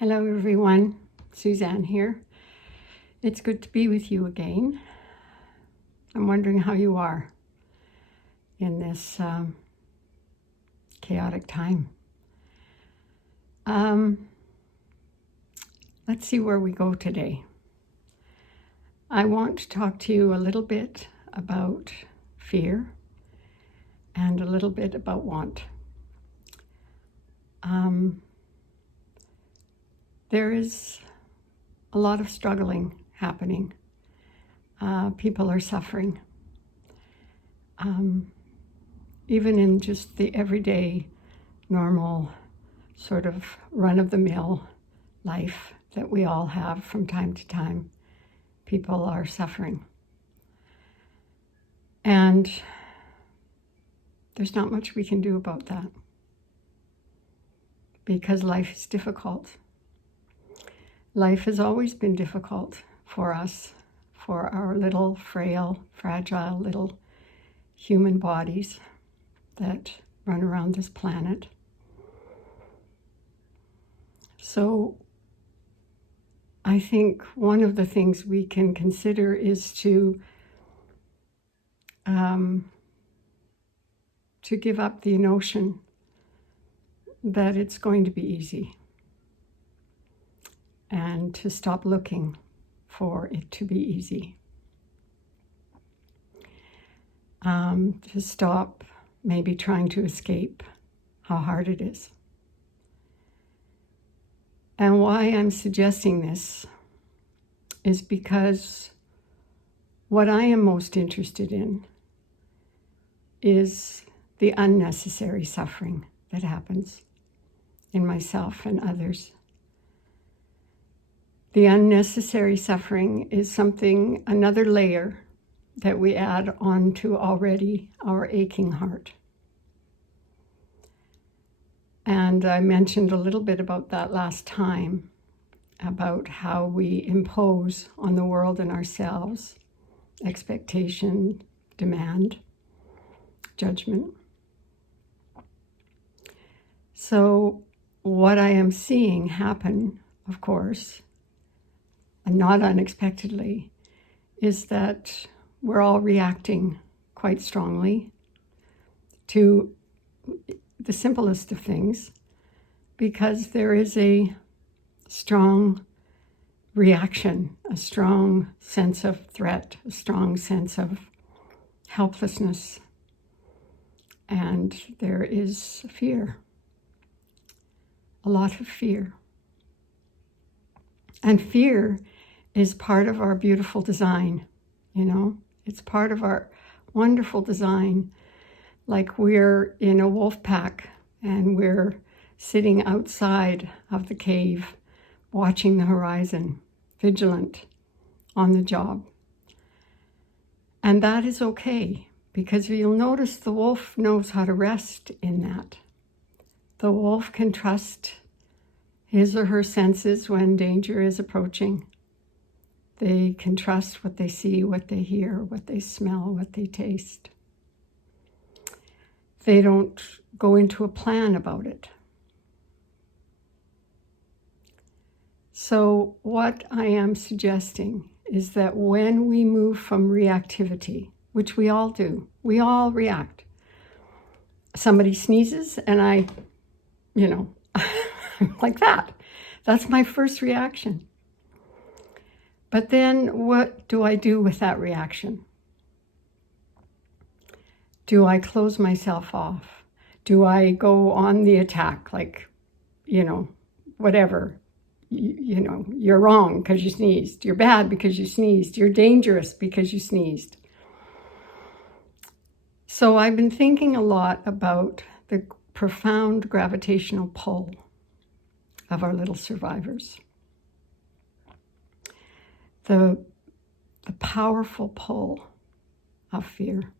Hello everyone, Suzanne here. It's good to be with you again. I'm wondering how you are in this chaotic time. Let's see where we go today. I want to talk to you a little bit about fear and a little bit about want. There is a lot of struggling happening. People are suffering. Even in just the everyday, normal, sort of run-of-the-mill life that we all have from time to time, people are suffering. And there's not much we can do about that because life is difficult. Life has always been difficult for us, for our little, frail, fragile, little human bodies that run around this planet. So I think one of the things we can consider is to give up the notion that it's going to be easy, and to stop looking for it to be easy. To stop maybe trying to escape how hard it is. And why I'm suggesting this is because what I am most interested in is the unnecessary suffering that happens in myself and others. The unnecessary suffering is another layer that we add on to already our aching heart. And I mentioned a little bit about that last time, about how we impose on the world and ourselves expectation, demand, judgment. So what I am seeing happen, of course, and not unexpectedly, is that we're all reacting quite strongly to the simplest of things, because there is a strong reaction, a strong sense of threat, a strong sense of helplessness, and there is fear, a lot of fear. And fear is part of our beautiful design, It's part of our wonderful design. Like we're in a wolf pack and we're sitting outside of the cave, watching the horizon, vigilant, on the job. And that is okay, because you'll notice the wolf knows how to rest in that. The wolf can trust his or her senses when danger is approaching. They can trust what they see, what they hear, what they smell, what they taste. They don't go into a plan about it. So what I am suggesting is that when we move from reactivity, which we all do, we all react. Somebody sneezes and I, like that. That's my first reaction. But then what do I do with that reaction? Do I close myself off? Do I go on the attack, like, whatever? You're wrong because you sneezed. You're bad because you sneezed. You're dangerous because you sneezed. So I've been thinking a lot about the profound gravitational pull of our little survivors. The powerful pull of fear.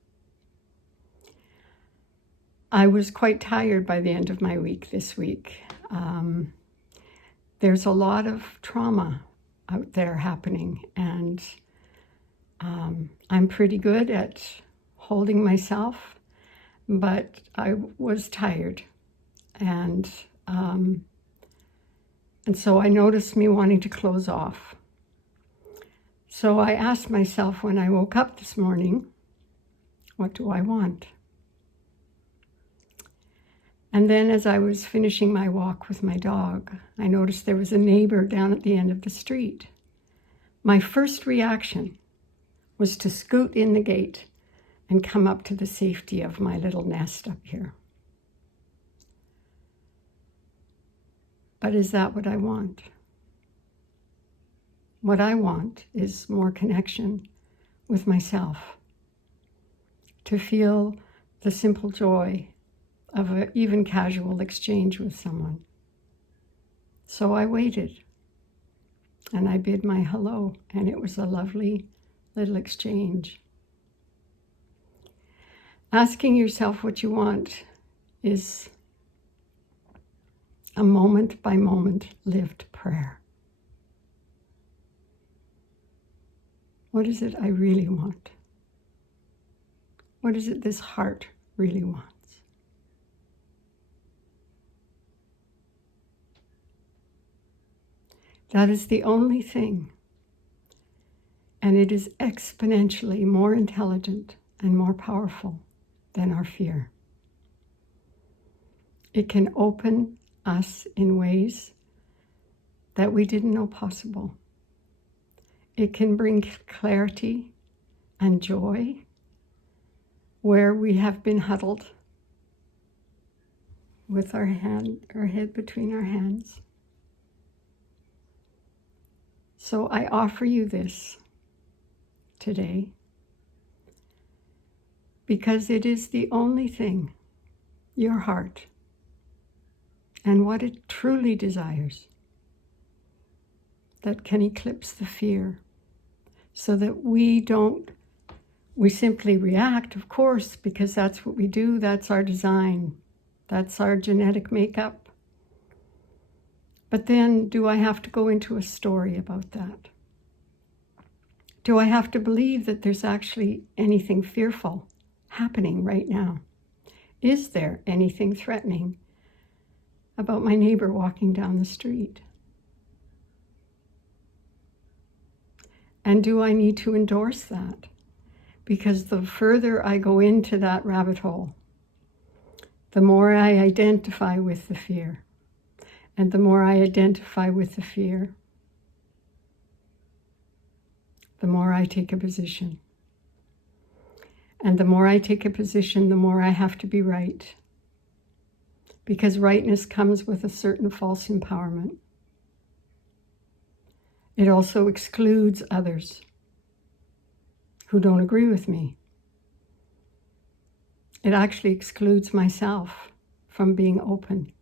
I was quite tired by the end of my week this week. There's a lot of trauma out there happening, and I'm pretty good at holding myself, but I was tired, and And so I noticed me wanting to close off. So I asked myself when I woke up this morning, what do I want? And then as I was finishing my walk with my dog, I noticed there was a neighbor down at the end of the street. My first reaction was to scoot in the gate and come up to the safety of my little nest up here. But is that what I want? What I want is more connection with myself, to feel the simple joy of an even casual exchange with someone. So I waited, and I bid my hello, and it was a lovely little exchange. Asking yourself what you want is a moment-by-moment lived prayer. What is it I really want? What is it this heart really wants? That is the only thing, and it is exponentially more intelligent and more powerful than our fear. It can open us in ways that we didn't know possible. It can bring clarity and joy where we have been huddled with our head between our hands. So I offer you this today because it is the only thing your heart and what it truly desires that can eclipse the fear, so that we simply react, of course, because that's what we do, that's our design, that's our genetic makeup. But then, do I have to go into a story about that? Do I have to believe that there's actually anything fearful happening right now? Is there anything threatening about my neighbor walking down the street? And do I need to endorse that? Because the further I go into that rabbit hole, the more I identify with the fear. And the more I identify with the fear, the more I take a position. And the more I take a position, the more I have to be right. Because rightness comes with a certain false empowerment. It also excludes others who don't agree with me. It actually excludes myself from being open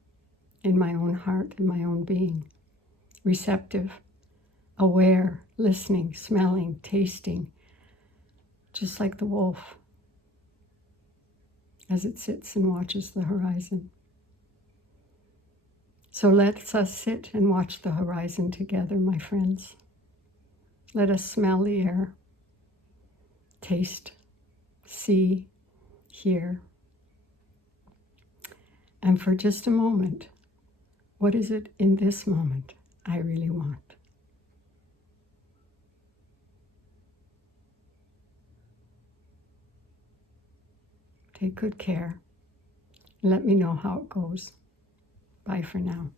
in my own heart and my own being, receptive, aware, listening, smelling, tasting, just like the wolf as it sits and watches the horizon. So let us sit and watch the horizon together, my friends. Let us smell the air, taste, see, hear. And for just a moment, what is it in this moment I really want? Take good care. Let me know how it goes. Bye for now.